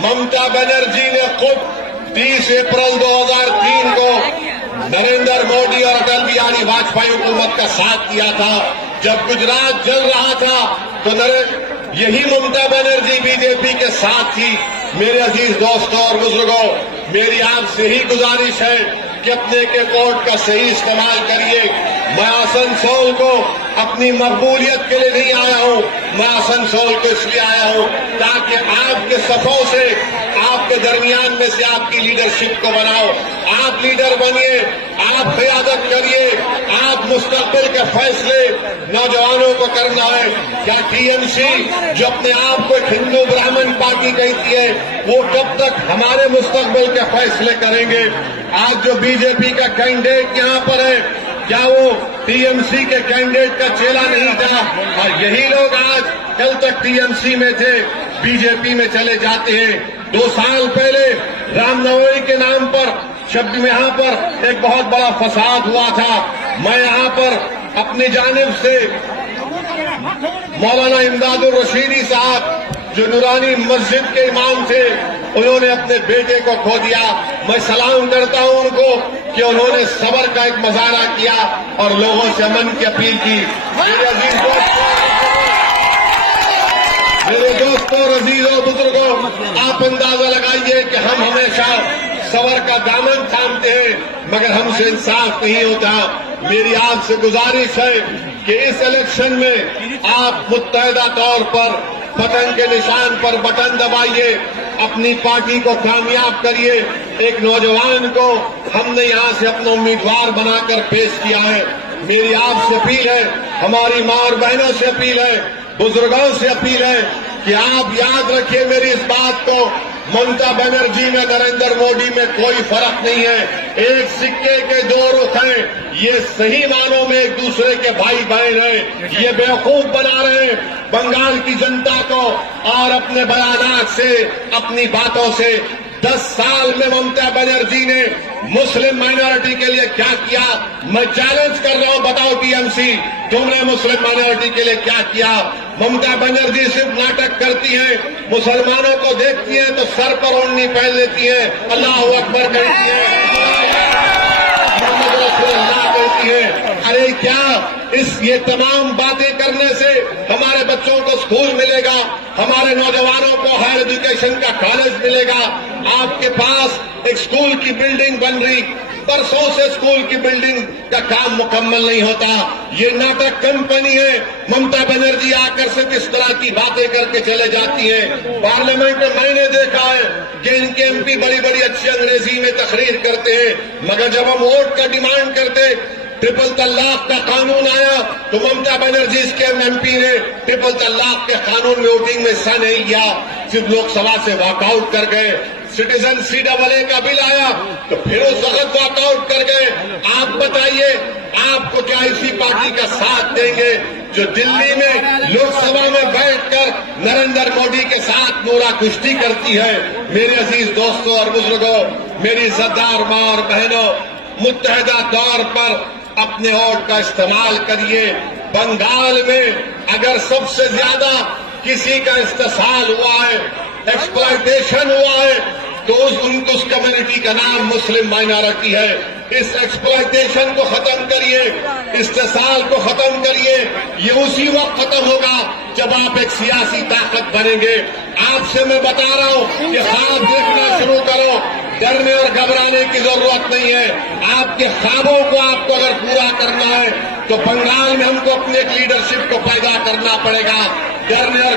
ममता बनर्जी ने खुद 30 अप्रैल 2003 को नरेंद्र मोदी और अटल बिहारी वाजपेयी हुकूमत का साथ दिया था। जब गुजरात जल रहा था तो यही ममता बनर्जी बीजेपी के साथ थी। मेरे अजीज दोस्तों और बुजुर्गों, मेरी आपसे ही गुजारिश है कि अपने के वोट का सही इस्तेमाल करिए। मैं आसनसोल को अपनी मकबूलियत के लिए नहीं आया हूं, मैं आसनसोल को इसलिए आया हूं ताकि आपके सफों से, आपके दरमियान में से आपकी लीडरशिप को बनाओ। आप लीडर बनिए, आप क़यादत करिए, आप मुस्तक़बिल के फैसले नौजवानों को करना है। क्या टीएमसी जो अपने आप को हिंदू ब्राह्मण पार्टी कहती है, वो कब तक हमारे मुस्तक़बिल के फैसले करेंगे? आज जो बीजेपी का कैंडिडेट यहाँ पर है, क्या वो टीएमसी के कैंडिडेट का चेला नहीं था? और यही लोग आज कल तक टीएमसी में थे, बीजेपी में चले जाते हैं। 2 साल पहले रामनवमी के नाम पर यहाँ पर एक बहुत बड़ा फसाद हुआ था। मैं यहाँ पर अपनी जानिब से मौलाना इमदादुर रशीदी साहब जो नूरानी मस्जिद के इमाम थे, उन्होंने अपने बेटे को खो दिया। मैं सलाम करता हूं उनको कि उन्होंने सब्र का एक मुजाहरा किया और लोगों से अमन की अपील की। मेरे दोस्तों, अजीजों, बुजुर्गों, आप अंदाजा लगाइए कि हम हमेशा सब्र का दामन थामते हैं मगर हमसे इंसाफ नहीं होता। मेरी आपसे गुजारिश है कि इस इलेक्शन में आप मुत्तहिदा तौर पर बटन के निशान पर बटन दबाइए, अपनी पार्टी को कामयाब करिए। एक नौजवान को हमने यहाँ से अपना उम्मीदवार बनाकर पेश किया है। मेरी आपसे अपील है, हमारी माँ और बहनों से अपील है, बुजुर्गों से अपील है कि आप याद रखिए मेरी इस बात को, ममता बनर्जी में, नरेंद्र मोदी में कोई फर्क नहीं है। एक सिक्के के 2 रुख हैं। ये सही मानों में एक दूसरे के भाई बहन हैं। ये बेवकूफ बना रहे हैं बंगाल की जनता को और अपने बयानात से, अपनी बातों से। 10 साल में ममता बनर्जी ने मुस्लिम माइनॉरिटी के लिए क्या किया? मैं चैलेंज कर रहा हूं, बताओ टीएमसी, तुमने मुस्लिम माइनॉरिटी के लिए क्या किया? ममता बनर्जी सिर्फ नाटक करती हैं, मुसलमानों को देखती हैं तो सर पर ओढ़नी पहन लेती हैं, अल्लाह अकबर कहती हैं, मोहम्मद रसूलुल्लाह कहती हैं। अरे क्या ये तमाम बातें करने से हमारे बच्चों को स्कूल मिलेगा, हमारे नौजवानों को हायर एजुकेशन का कॉलेज मिलेगा? आपके पास एक स्कूल की बिल्डिंग बन रही, परसों से स्कूल की बिल्डिंग का काम मुकम्मल नहीं होता। ये नाटक कंपनी है। ममता बनर्जी आकर सिर्फ इस तरह की बातें करके चले जाती हैं। पार्लियामेंट में मैंने देखा है कि इनके एमपी बड़ी बड़ी अच्छी अंग्रेजी में तकरीर करते हैं, मगर जब हम वोट का डिमांड करते, ट्रिपल तलाक का कानून आया तो ममता बनर्जी के एमपी ने ट्रिपल तलाक के कानून में वोटिंग में हिस्सा नहीं लिया, सिर्फ लोकसभा से वॉकआउट कर गए। सिटीजन CAA का बिल आया तो फिर उस वक्त वॉकआउट कर गए। आप बताइए, आपको क्या इसी पार्टी का साथ देंगे जो दिल्ली में लोकसभा में बैठकर नरेंद्र मोदी के साथ नूरा कुश्ती करती है? मेरे अजीज दोस्तों और बुजुर्गों, मेरी इज्जतदार माँ और बहनों, मुत्तहिदा तौर पर अपने वोट का इस्तेमाल करिए। बंगाल में अगर सबसे ज्यादा किसी का इस्तेसाल हुआ है, एक्सप्लॉयटेशन हुआ है, तो उस कम्युनिटी का नाम मुस्लिम माइनॉरिटी है। इस एक्सप्लॉयटेशन को खत्म करिए, इस्तेसाल को खत्म करिए। ये उसी वक्त खत्म होगा जब आप एक सियासी ताकत बनेंगे। आपसे मैं बता रहा हूं कि ख्वाब देखना शुरू करो, डरने और घबराने की जरूरत नहीं है। आपके ख्वाबों को आपको अगर पूरा करना है तो बंगाल में हमको अपनी एक लीडरशिप को पैदा करना पड़ेगा। डरने और